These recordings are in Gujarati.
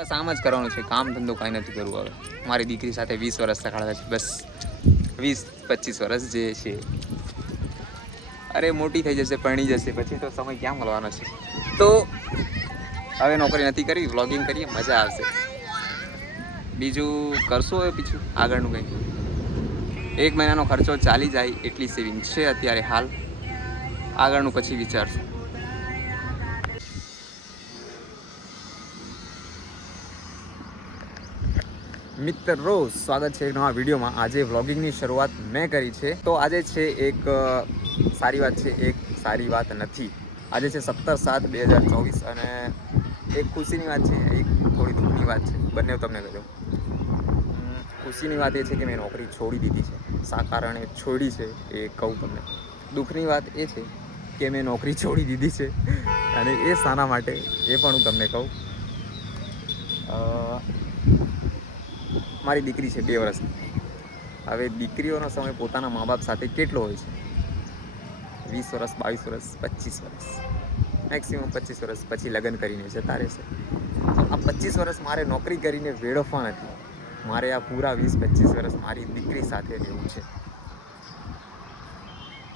બસ આમ જ કરવાનું છે, કામ ધંધો કાંઈ નથી કરવું. હવે મારી દીકરી સાથે 20 વર્ષ કાઢવા છે, બસ 20-25 વર્ષ જે છે. અરે મોટી થઈ જશે, પરણી જશે, પછી તો સમય ક્યાં મળવાનો છે. તો હવે નોકરી નથી કરવી, વ્લોગિંગ કરીએ, મજા આવશે. બીજું કરશો હવે બીજું આગળનું કંઈ. 1 મહિનાનો ખર્ચો ચાલી જાય એટલી સેવિંગ છે અત્યારે હાલ. આગળનું પછી વિચારશું. મિત્રો, સ્વાગત છે એક નવા વિડીયોમાં. આજે વ્લોગિંગની શરૂઆત મેં કરી છે. તો આજે છે એક સારી વાત છે, એક સારી વાત નથી. આજે છે 17/7/2024 અને એક ખુશીની વાત છે, એક થોડી દુઃખની વાત છે. બંને તમને કહ્યું. ખુશીની વાત એ છે કે મેં નોકરી છોડી દીધી છે. શા કારણે છોડી છે એ કહું તમને. દુઃખની વાત એ છે કે મેં નોકરી છોડી દીધી છે અને એ શાના માટે એ પણ હું તમને કહું. મારી દીકરી છે 2 વર્ષની. હવે દીકરીઓનો સમય પોતાના મા બાપ સાથે કેટલો હોય છે? 20 વર્ષ, 22 વર્ષ, 25 વર્ષ, મેક્સિમમ 25 વર્ષ પછી લગ્ન કરીને જતા રહેશે. તો આ 25 વર્ષ મારે નોકરી કરીને વેડફવા નથી. મારે આ પૂરા 20-25 વર્ષ મારી દીકરી સાથે રહેવું છે.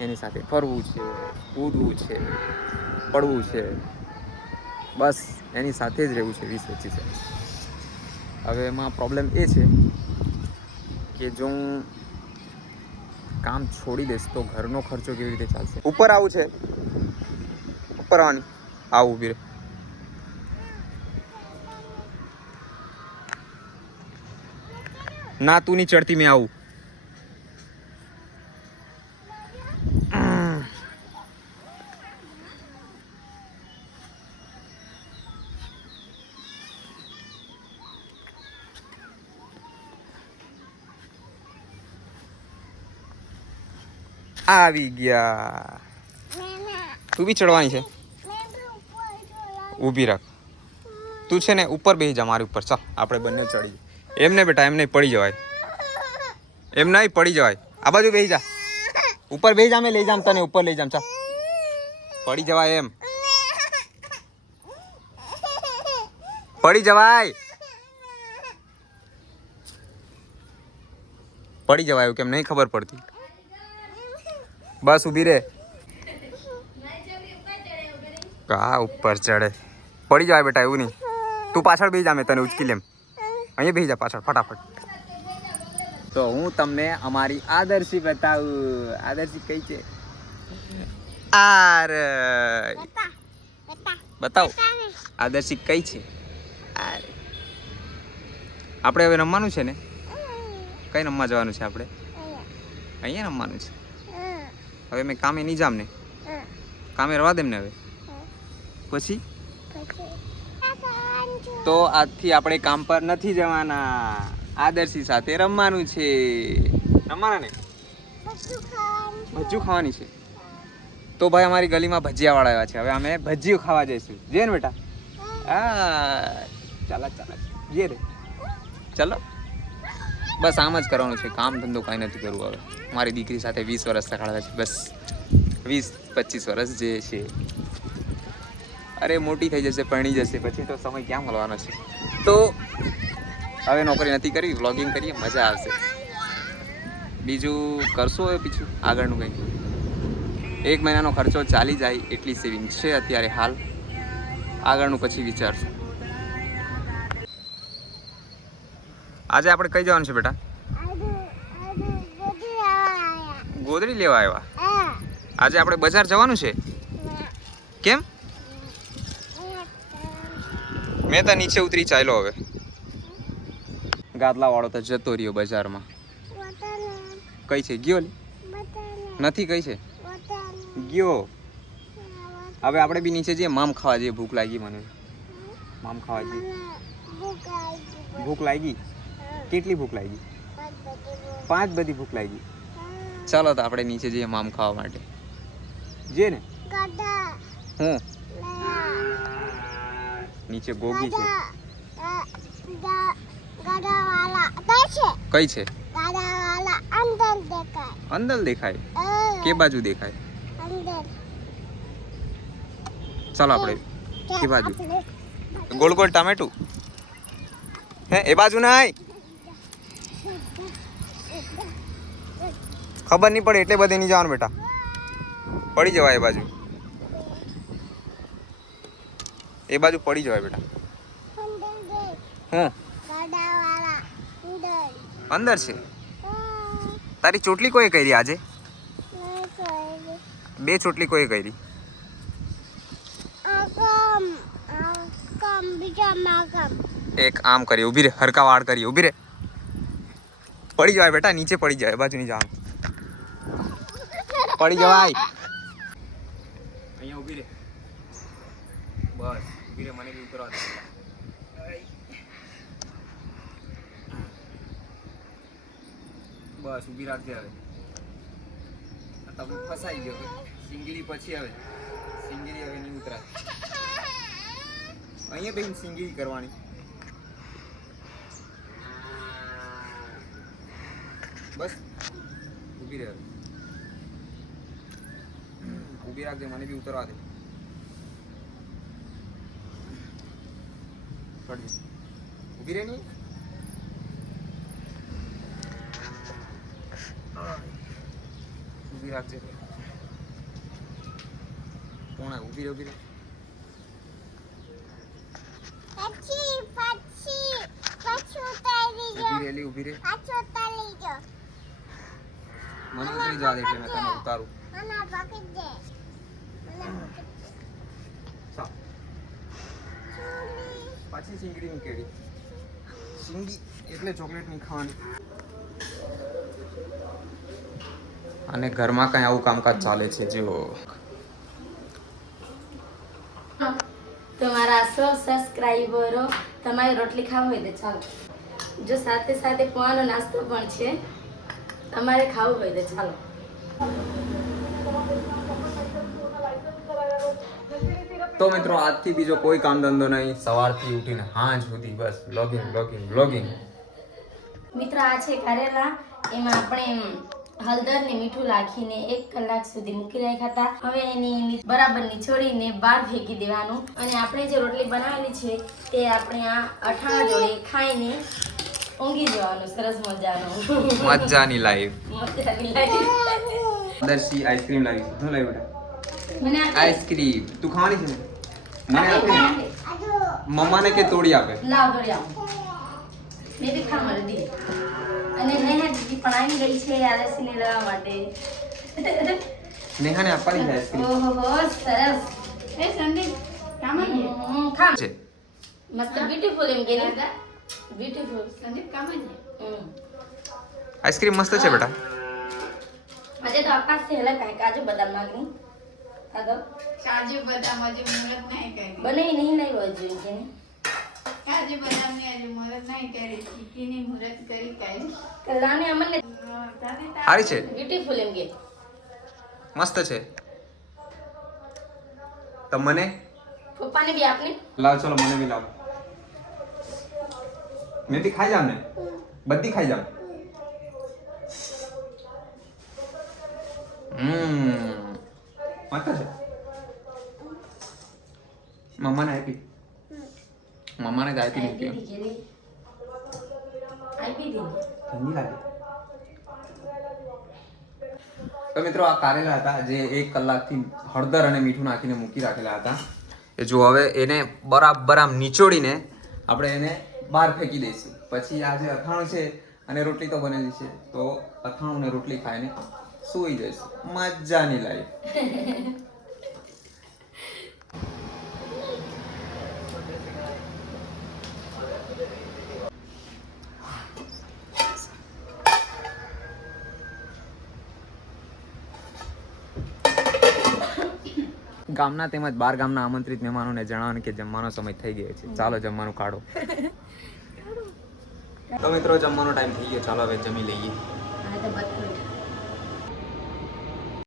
એની સાથે ફરવું છે, કૂદવું છે, પડવું છે, બસ એની સાથે જ રહેવું છે 20-25 વર્ષ. હવે એમાં પ્રોબ્લેમ એ છે કે જો હું કામ છોડી દઈશ તો ઘરનો ખર્ચો કેવી રીતે ચાલશે? ઉપર આવું છે, ઉપર આવવાની, આવું ઊભી રહે. ના તું નહીં ચડતી, મેં આવું. આવી ગયા. તું બી ચડવાની છે, ઊભી રાખ. તું છે ને ઉપર બેસી જા મારી ઉપર. ચાલ આપણે બંને ચડી. એમને બેટા, એમ નહીં પડી જવાય, એમ નહીં પડી જવાય. આ બાજુ બેસી જા, ઉપર બેસી જા. મેં લઈ જામ તને, ઉપર લઈ જામ. ચાલ, પડી જવાય એમ, પડી જવાય, પડી જવાય એવું કેમ નહીં ખબર પડતી? બસ ઊભી રે. કા ઉપર ચડે, પડી જાય બેટા, એવું નહીં. તું પાછળ બેસી જા, મેં તને ઉચકી લેમ. અહીંયા બેસી જા પાછળ ફટાફટ. તો હું તમને અમારી આદર્શી બતાવું. આદર્શી કઈ છે? આર બતાવ, આદર્શી કઈ છે? આપણે હવે રમવાનું છે ને? કઈ રમવા જવાનું છે આપણે? અહીંયા રમવાનું છે. હવે મેં કામે નહીં જામ ને? કામે રવા દેમ ને હવે પછી? તો આજથી આપણે કામ પર નથી જવાના, આદર્શી સાથે રમવાનું છે. રમવાના ને? ભજીયું ખાવાની છે. તો ભાઈ અમારી ગલીમાં ભજીયાવાળા આવ્યા છે. હવે અમે ભજીયું ખાવા જઈશું. જે ને બેટા? હા ચાલો ચાલો, જે રે ચાલો. બસ આમ જ કરવાનું છે, કામ ધંધો કાંઈ નથી કરવું. હવે મારી દીકરી સાથે 20 વર્ષ કાઢવા છે, બસ 20-25 વર્ષ જે છે. અરે મોટી થઈ જશે, પરણી જશે, પછી તો સમય ક્યાં મળવાનો છે. તો હવે નોકરી નથી કરવી, વ્લોગિંગ કરીએ, મજા આવશે. બીજું કરશો હવે બીજું આગળનું કંઈ. 1 મહિનાનો ખર્ચો ચાલી જાય એટલી સેવિંગ છે અત્યારે હાલ. આગળનું પછી વિચારશું. આજે આપણે કઈ જવાનું છે બેટા? ગોદડી લેવા આવ્યા. આજે આપણે બજાર જવાનું છે. કેમ? મેં તો નીચે ઉતરી ચાલ્યો. હવે ગાદલા વાળો તો જતો રહ્યો બજારમાં. કઈ છે? ગયો નથી? કઈ છે? ગયો. હવે આપણે બી નીચે જઈએ, મામ ખાવા જઈએ. ભૂખ લાગી મને. મામ ખાવા જઈએ. ભૂખ લાગી? કેટલી ભૂખ લાગી? 5 બધી ભૂખ લાગી. ચાલો તો આપણે નીચે જઈએ મામ ખાવા માટે. જે ને? હું નીચે ગોગી છે. કઈ છે? અંદર દેખાય? કે બાજુ દેખાય? ચાલો આપણે કે બાજુ? ગોળ ગોળ ટામેટું. હે એ બાજુ નહીં, ખબર નહીં પડે એટલે બધે નહીં જવાનું બેટા, પડી જવાય એ બાજુ, એ બાજુ પડી જવાય બેટા. હું અંદર છે. તારી ચોટલી કોઈ કરી આજે? 2 ચોટલી કોઈ કરી? એક આમ કરી, ઊભી રે, હરકા વાળ કરી, ઊભી રે. પડી જવાય બેટા, નીચે પડી જાય, બાજુ નહીં જવાનું, પડી જવાય. અહીંયા ઊભી રે, બસ ઊભી રે, મને બી ઉતરવા દે. બસ ઊભી રાખજે. હવે તમે ફસાઈ ગયો, સિંગીરી પછી હવે સિંગીરી હવે નહીં ઉતરાય. અહીંયા બેન સિંગીરી કરવાની. બસ ઊભી રહે, ઊભી રાખજે, મને બી ઉતરવા દે. પડજે, ઊભી રહે નહીં. ઊભી રાખજે, કોણ ઊભી રહે, ઊભી રહે. ઊભી રે, મને ઉતરી જવા દે એટલે મેં તને ઉતારું. પાછી સિંગડી ની કેડી, સિંગી એટલે ચોકલેટ નહીં ખાવાની. અને ઘરમાં કઈ આવું કામકાજ ચાલે છે જો. તમારા 100 સબસ્ક્રાઇબરો તમારી રોટલી ખાવ હોય તો ચાલો, જો સાથે સાથે પોવાનો નાસ્તો પણ છે, તમારે ખાવું હોય તો ચાલો. તો મિત્રો આજથી બીજો કોઈ કામ ધંધો નહીં, સવારથી ઉઠીને સાંજ સુધી બસ બ્લોગિંગ બ્લોગિંગ બ્લોગિંગ. મિત્રો આ છે કારેલા, એમાં આપણે હળદર ને મીઠું નાખીને 1 કલાક સુધી મૂકી રાખ્યા હતા. હવે એની બરાબર નીચોડીને બહાર ફેંકી દેવાનું. અને આપણે જે રોટલી બનાવેલી છે તે આપણે આ અઠાણા જોડે ખાઈને ઊંઘી જવાનું. સરસ મજાનું, મજાની લાઈફ, મજાની લાઈફ. દર્શી આઈસ્ક્રીમ લાવી. શું લાવી બેટા? મને આઈસ્ક્રીમ તું ખાવાની છે ને? મને આપે, મમ્માને કે તોડી આપે. લાવ તોડી આવ, મેં બી ખા મારી દી. અને નેહા દીદી પણ આવી ગઈ છે આદર્શને લેવા માટે. નેહાને આપવાની છે આઈસ્ક્રીમ. ઓહો સરસ. એ સંદીપ કામની ખા છે મસ્ત બ્યુટીફુલ એમ કે ને બ્યુટીફુલ સંદીપ કામની. આઈસ્ક્રીમ મસ્ત છે બેટા. આજે તો આકાશ છે હેલા કાંઈ કાજુ બદામ નાખની. આ તો કાજુ બદામ આજે મુહૂર્ત નહીં કરી. બને નહીં લાવ્યો જોઈએ કે ને કાજુ બદામ ને આજે મુહૂર્ત નહીં કરી. ચીકીની મુહૂર્ત કરી કાઈ. કલાને અમને સારી છે, બ્યુટીફુલ એમ કે મસ્ત છે. તો મને પપ્પાને બી આપને લાવ, ચલો મને બી લાવ. મેં બી ખાઈ જામ ને, બધી ખાઈ જામ. મસ્ત છે. મમ્માને આપી, મમ્માને જ આપી મૂકી. આપી દીધી. ઠંડી લાગે. તો મિત્રો આ કારેલા હતા જે 1 કલાકથી હળદર અને મીઠું નાખીને મૂકી રાખેલા હતા. એ જો હવે એને બરાબર આમ નીચોડીને આપણે એને બહાર ફેંકી દઈશું. પછી આ જે અથાણું છે અને રોટલી તો બનેલી છે, તો અથાણું ને રોટલી ખાઈને સૂઈ જઈશું. મજાની લાઈફ. ગામના તેમજ બહાર ગામના આમંત્રિત મહેમાનોને જણાવવાનું કે જમવાનો સમય થઈ ગયો છે, ચાલો જમવાનું કાઢો. તો મિત્રો જમવાનો ટાઈમ થઈ ગયો, ચાલો હવે જમી લઈએ. આ તો બધું